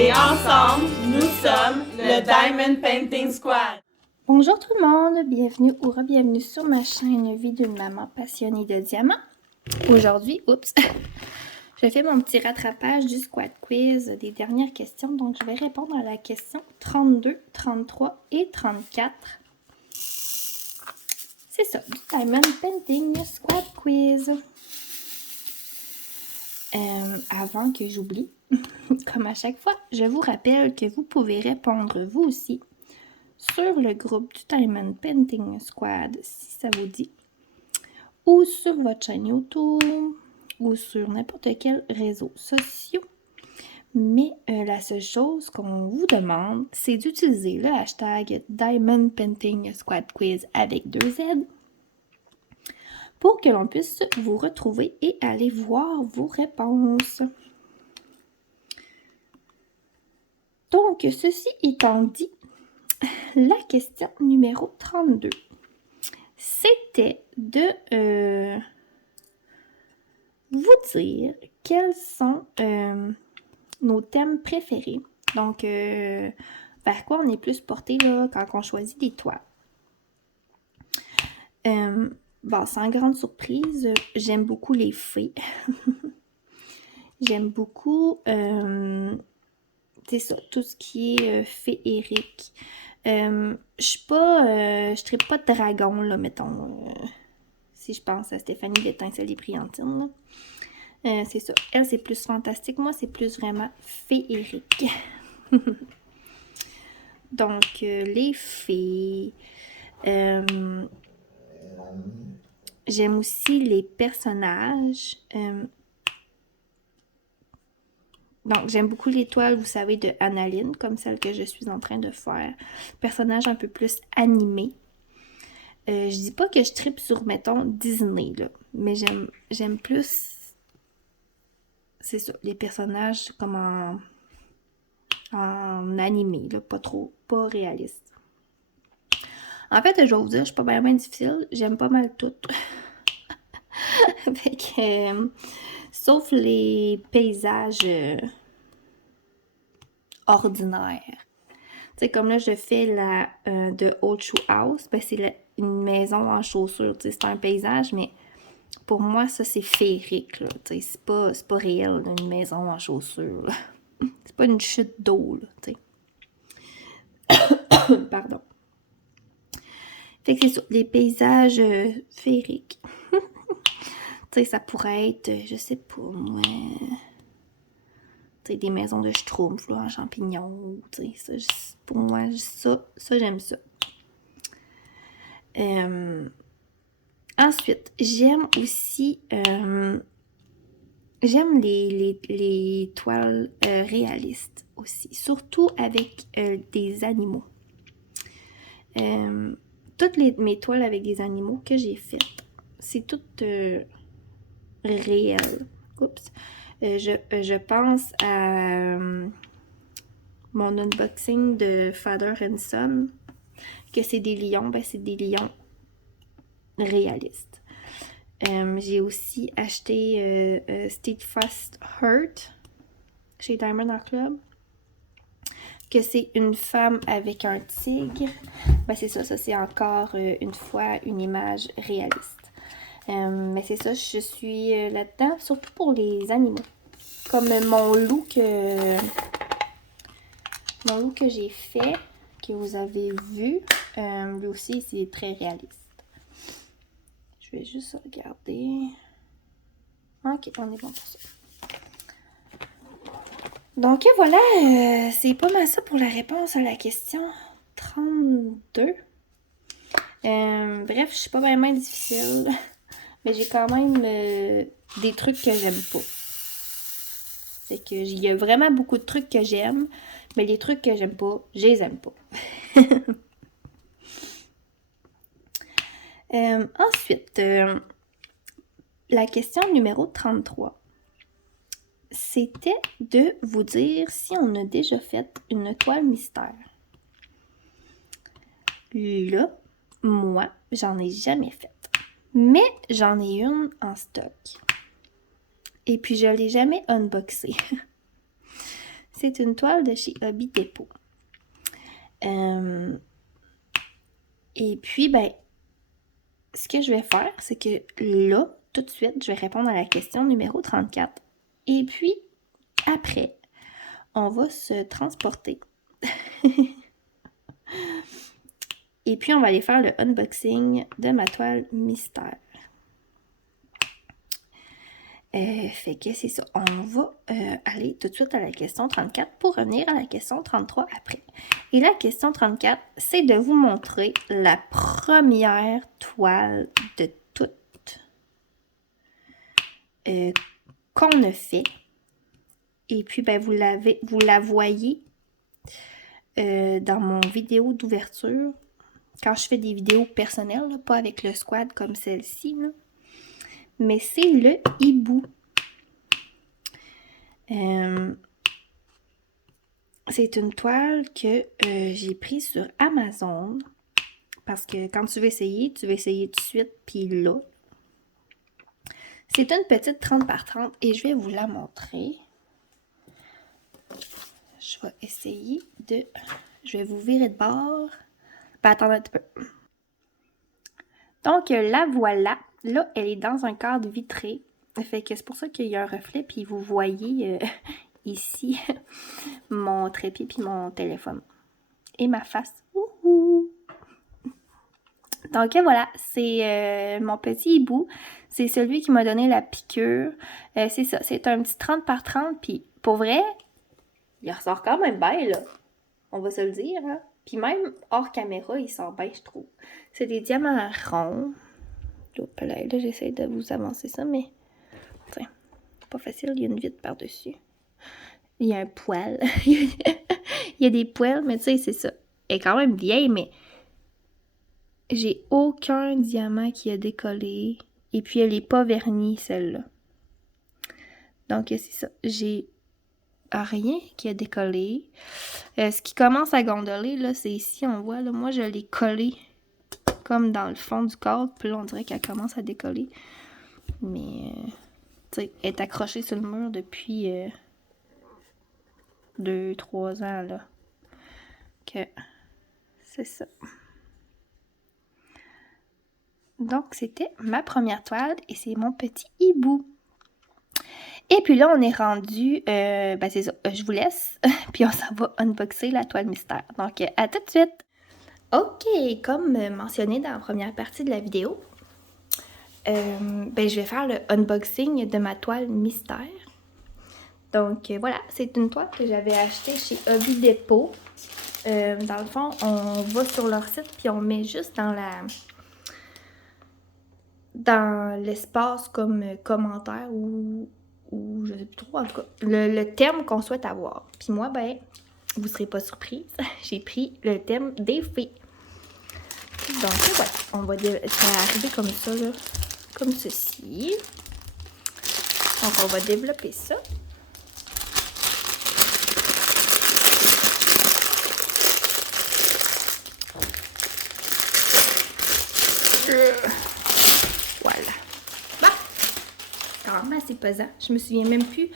Et ensemble, nous sommes le Diamond Painting Squad. Bonjour tout le monde, bienvenue ou re-bienvenue sur ma chaîne Vie d'une maman passionnée de diamants. Aujourd'hui, je fais mon petit rattrapage du squad quiz des dernières questions. Donc, je vais répondre à la question 32, 33 et 34. C'est ça, du Diamond Painting Squad Quiz. Avant que j'oublie, comme à chaque fois, je vous rappelle que vous pouvez répondre vous aussi sur le groupe du Diamond Painting Squad, si ça vous dit, ou sur votre chaîne YouTube, ou sur n'importe quel réseau social. Mais la seule chose qu'on vous demande, c'est d'utiliser le hashtag Diamond Painting Squad Quiz avec 2 Z pour que l'on puisse vous retrouver et aller voir vos réponses. Donc, ceci étant dit, la question numéro 32, c'était de vous dire quels sont nos thèmes préférés. Donc, vers quoi on est plus porté là, quand on choisit des toiles. Bon, sans grande surprise, j'aime beaucoup les fées. J'aime beaucoup, c'est ça, tout ce qui est féerique. Je tripe pas de dragon, là, mettons, si je pense à Stéphanie d'Étincelles et Brillantines, là. C'est ça. Elle, c'est plus fantastique. Moi, c'est plus vraiment féerique. Donc, les fées. J'aime aussi les personnages. Donc, j'aime beaucoup les toiles, vous savez, de Annaline, comme celle que je suis en train de faire. Personnage un peu plus animé. Je dis pas que je tripe sur, mettons, Disney, là. Mais j'aime plus... C'est ça, les personnages comme en animé, là, pas réaliste. En fait, je vais vous dire, je suis pas bien difficile, j'aime pas mal tout. Fait que, sauf les paysages ordinaires. Tu sais, comme là, je fais la de Old Shoe House, ben c'est une maison en chaussures, tu sais, c'est un paysage, mais pour moi, ça, c'est féerique, là, tu sais, c'est pas réel, là, une maison en chaussures, là. C'est pas une chute d'eau, là, tu sais. Pardon. Fait que c'est ça, les paysages féeriques. Tu sais, ça pourrait être, je sais pas, moi, tu sais, des maisons de schtroumpfs, là, en champignons, tu sais, ça, pour moi, ça j'aime ça. Ensuite, j'aime aussi, j'aime les toiles réalistes aussi, surtout avec des animaux. Toutes mes toiles avec des animaux que j'ai faites, c'est toutes réelles. Oups. Je pense à mon unboxing de Father and Son, que c'est des lions, ben c'est des lions réalistes. J'ai aussi acheté Steadfast Heart chez Diamond Art Club, que c'est une femme avec un tigre. Ben c'est ça c'est encore une fois une image réaliste. Mais c'est ça, je suis là-dedans, surtout pour les animaux. Comme mon loup que j'ai fait, que vous avez vu, lui aussi, c'est très réaliste. Je vais juste regarder. Ok, on est bon pour ça. Donc voilà, c'est pas mal ça pour la réponse à la question 32. Bref, je suis pas vraiment difficile, mais j'ai quand même des trucs que j'aime pas. C'est que il y a vraiment beaucoup de trucs que j'aime, mais les trucs que j'aime pas, je les aime pas. Ensuite, la question numéro 33, c'était de vous dire si on a déjà fait une toile mystère. Là, moi, j'en ai jamais fait. Mais j'en ai une en stock. Et puis, je ne l'ai jamais unboxée. C'est une toile de chez Hobby Depot. Et puis, ben, ce que je vais faire, c'est que là, tout de suite, je vais répondre à la question numéro 34. Et puis, après, on va se transporter. Et puis, on va aller faire le unboxing de ma toile mystère. Fait que c'est ça. On va aller tout de suite à la question 34 pour revenir à la question 33 après. Et la question 34, c'est de vous montrer la première toile de toutes qu'on a fait. Et puis, ben, vous la voyez dans mon vidéo d'ouverture. Quand je fais des vidéos personnelles, là, pas avec le squad comme celle-ci, là. Mais c'est le hibou. C'est une toile que j'ai prise sur Amazon. Parce que quand tu veux essayer tout de suite, puis là. C'est une petite 30 par 30 et je vais vous la montrer. Je vais essayer de... Je vais vous virer de bord. Ben, attendez un petit peu. Donc, la voilà. Là, elle est dans un cadre vitré. Fait que c'est pour ça qu'il y a un reflet. Puis vous voyez ici mon trépied puis mon téléphone. Et ma face. Wouhou! Donc voilà, c'est mon petit hibou. C'est celui qui m'a donné la piqûre. C'est ça, c'est un petit 30 par 30. Puis pour vrai, il ressort quand même bien, là. On va se le dire, hein. Puis même hors caméra, il sort bien, je trouve. C'est des diamants ronds. Là, j'essaie de vous avancer ça, mais... Tiens, pas facile, il y a une vitre par-dessus. Il y a un poil. Il y a des poils, mais tu sais, c'est ça. Elle est quand même vieille, mais... J'ai aucun diamant qui a décollé. Et puis, elle n'est pas vernie, celle-là. Donc, c'est ça. J'ai rien qui a décollé. Ce qui commence à gondoler, là, c'est ici, on voit, là, moi, je l'ai collé comme dans le fond du cadre. Puis là, on dirait qu'elle commence à décoller. Mais, tu sais, elle est accrochée sur le mur depuis 2-3 ans, là. Que c'est ça. Donc, c'était ma première toile et c'est mon petit hibou. Et puis là, on est rendu, ben c'est ça, je vous laisse, puis on s'en va unboxer la toile mystère. Donc, à tout de suite! Ok, comme mentionné dans la première partie de la vidéo, ben je vais faire le unboxing de ma toile mystère. Donc, voilà, c'est une toile que j'avais achetée chez Hobby Depot. Dans le fond, on va sur leur site, puis on met juste dans l'espace comme commentaire ou je sais plus trop, en tout cas, le thème qu'on souhaite avoir. Puis moi, ben, vous serez pas surprise, j'ai pris le thème des fées. Donc voilà, ça va arriver comme ça, là, comme ceci. Donc on va développer ça. Voilà. Bah! Quand même assez pesant. Je me souviens même plus.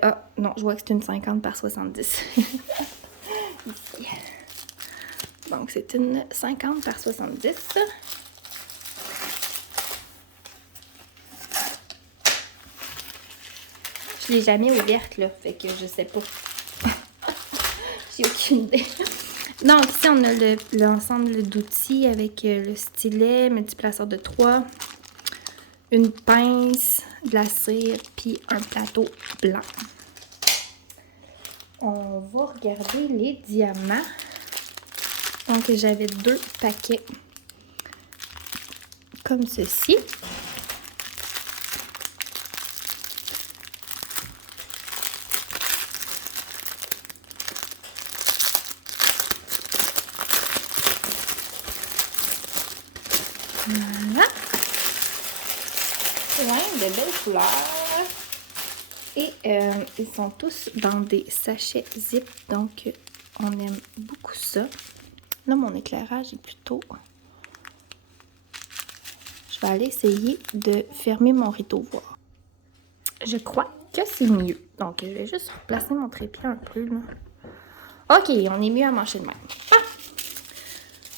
Ah, non, je vois que c'est une 50 par 70. Ici. Donc, c'est une 50 par 70. Je l'ai jamais ouverte, là. Fait que je sais pas. J'ai aucune idée. Donc, ici, on a l'ensemble d'outils avec le stylet, multiplaceur de 3, une pince, de la cire, puis un plateau blanc. On va regarder les diamants. Donc, j'avais 2 paquets comme ceci. Voilà. Plein de belles couleurs. Et ils sont tous dans des sachets zip. Donc, on aime beaucoup ça. Là, mon éclairage est plutôt... Je vais aller essayer de fermer mon rideau, voir. Je crois que c'est mieux. Donc, je vais juste replacer mon trépied un peu, là. OK, on est mieux à manger de même. Ah!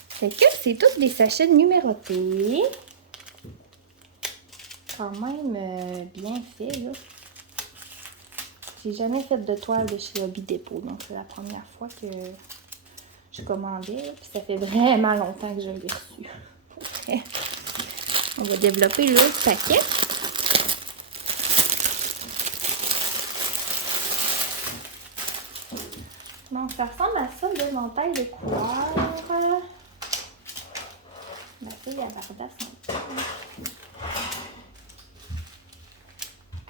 Fait que c'est tous des sachets numérotés. Quand même bien fait, là. J'ai jamais fait de toile de chez Hobby Depot, donc c'est la première fois que je commandais, là, puis ça fait vraiment longtemps que je l'ai reçu. Okay. On va développer l'autre paquet. Donc ça ressemble à ça, l'éventail de couleurs. Ma fille, elle va regarder son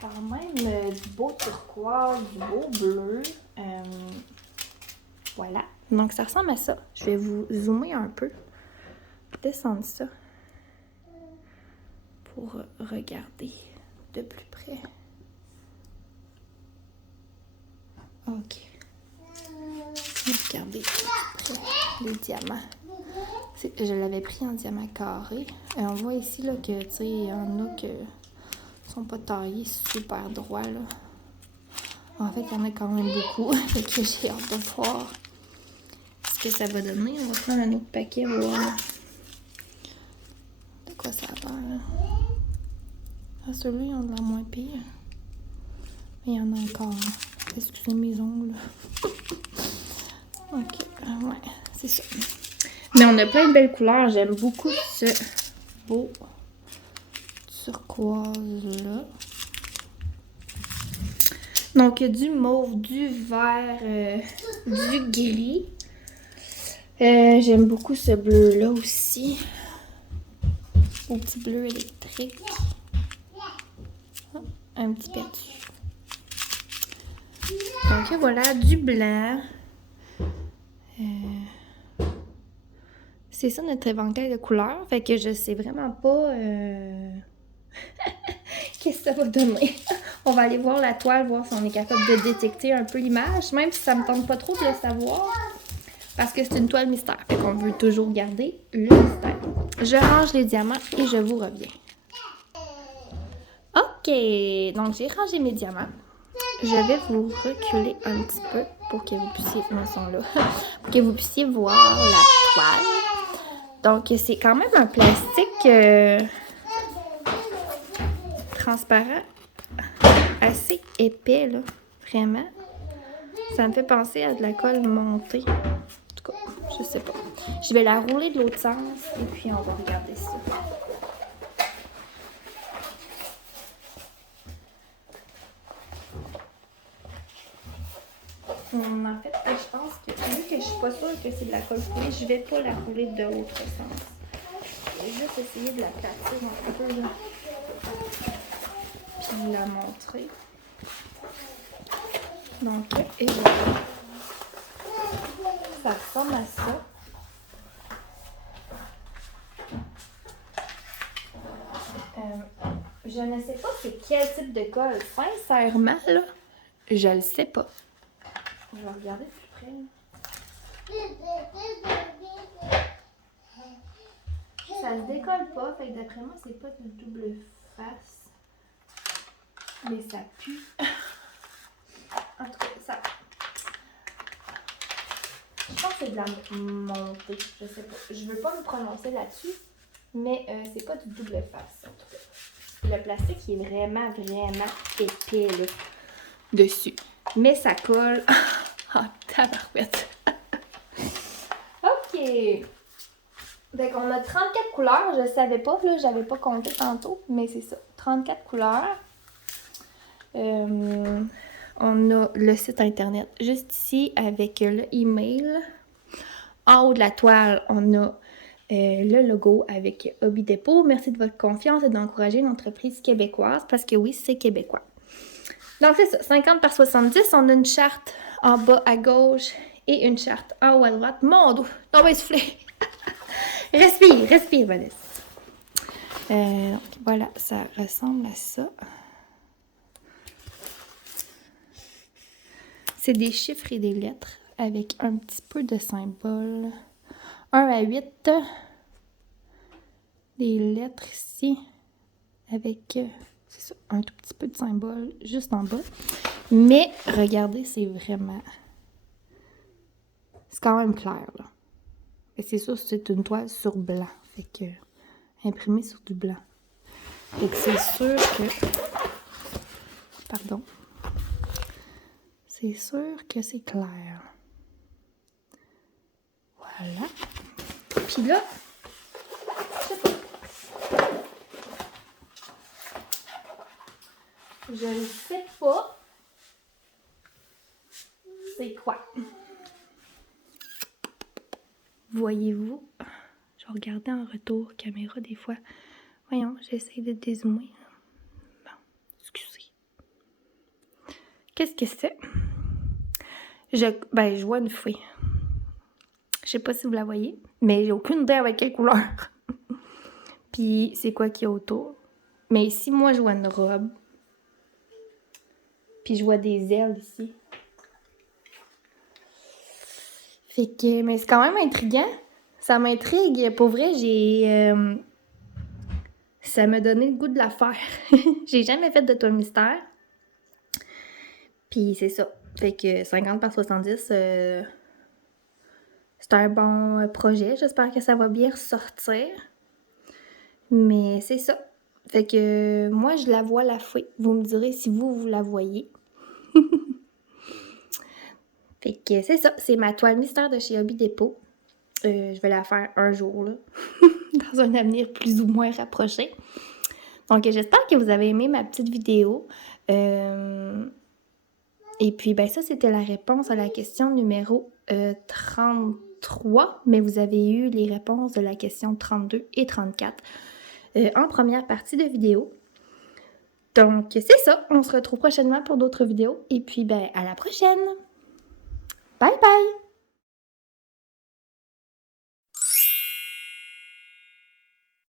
quand même du beau turquoise, du beau bleu. Voilà. Donc, ça ressemble à ça. Je vais vous zoomer un peu. Descendre ça. Pour regarder de plus près. OK. Regardez de plus près les diamants. Je l'avais pris en diamant carré. On voit ici là, que, tu sais, il y en a qui sont pas taillés super droits, là. En fait, il y en a quand même beaucoup. Fait que j'ai hâte de voir ce que ça va donner. On va prendre un autre paquet, voir de quoi ça a l'air. Ah, ceux-là, ils ont de la moins pire. Mais il y en a encore. Excusez mes ongles. OK, ouais, c'est ça. Mais on a plein de belles couleurs. J'aime beaucoup ce beau turquoise-là. Donc, il y a du mauve, du vert, du gris. J'aime beaucoup ce bleu-là aussi. Au petit bleu électrique. Oh, un petit perdu. Donc, voilà, du blanc. C'est ça notre éventail de couleurs. Fait que je sais vraiment pas qu'est-ce que ça va donner. On va aller voir la toile, voir si on est capable de détecter un peu l'image, même si ça me tente pas trop de le savoir. Parce que c'est une toile mystère. Fait qu'on veut toujours garder le mystère. Je range les diamants et je vous reviens. OK. Donc, j'ai rangé mes diamants. Je vais vous reculer un petit peu pour que vous puissiez... Ils sont là. Pour que vous puissiez voir la toile. Donc, c'est quand même un plastique transparent, assez épais, là, vraiment. Ça me fait penser à de la colle montée. En tout cas, je sais pas. Je vais la rouler de l'autre sens et puis on va regarder ça. En fait, je pense que vu que je suis pas sûre que c'est de la colle coulée, je vais pas la rouler de l'autre sens. Je vais juste essayer de la placer un peu là. Puis la montrer. Donc, et voilà. Ça ressemble à ça. Je ne sais pas c'est quel type de colle. Sincèrement, là, je le sais pas. Je vais regarder de plus près. Ça se décolle pas, fait que d'après moi, c'est pas de double face. Mais ça pue. En tout cas, ça... Je pense que c'est de la montée. Je sais pas. Je veux pas me prononcer là-dessus, mais c'est pas du double face, en tout cas. Le plastique, il est vraiment, vraiment épais, là, dessus. Mais ça colle. Ah, tabarouette. OK. Fait qu'on a 34 couleurs. Je savais pas, là, j'avais pas compté tantôt, mais c'est ça. 34 couleurs. On a le site internet juste ici avec le email. En haut de la toile, on a le logo avec Hobby Depot. Merci de votre confiance et d'encourager une entreprise québécoise parce que oui, c'est québécois. Donc, c'est ça. 50 par 70. On a une charte en bas à gauche et une charte en haut à droite. Mon dos! On va souffler! Respire, Vanessa. Donc, voilà, ça ressemble à ça. C'est des chiffres et des lettres avec un petit peu de symboles. 1 à 8. Des lettres ici avec c'est ça, un tout petit peu de symbole juste en bas. Mais regardez, c'est quand même clair, là. Et c'est sûr, c'est une toile sur blanc. Fait que, imprimée sur du blanc. Fait que c'est sûr que... Pardon. C'est sûr que c'est clair. Voilà. Puis là, je ne sais pas c'est quoi. Voyez-vous? Je vais regarder en retour caméra des fois. Voyons, j'essaie de dézoomer. Bon, excusez. Qu'est-ce que c'est? Je vois une fée. Je sais pas si vous la voyez, mais j'ai aucune idée avec quelle couleur. Puis c'est quoi qu'il y a autour. Mais ici, moi, je vois une robe. Puis je vois des ailes ici. Fait que, mais c'est quand même intriguant. Ça m'intrigue. Pour vrai, ça m'a donné le goût de la faire. J'ai jamais fait de toile mystère. Puis c'est ça. Fait que 50 par 70, c'est un bon projet. J'espère que ça va bien ressortir. Mais c'est ça. Fait que moi, je la vois la fée. Vous me direz si vous la voyez. Fait que c'est ça. C'est ma toile mystère de chez Hobby Depot. Je vais la faire un jour, là. Dans un avenir plus ou moins rapproché. Donc, j'espère que vous avez aimé ma petite vidéo. Et puis, ben ça, c'était la réponse à la question numéro 33. Mais vous avez eu les réponses de la question 32 et 34 en première partie de vidéo. Donc, c'est ça. On se retrouve prochainement pour d'autres vidéos. Et puis, ben, à la prochaine! Bye bye!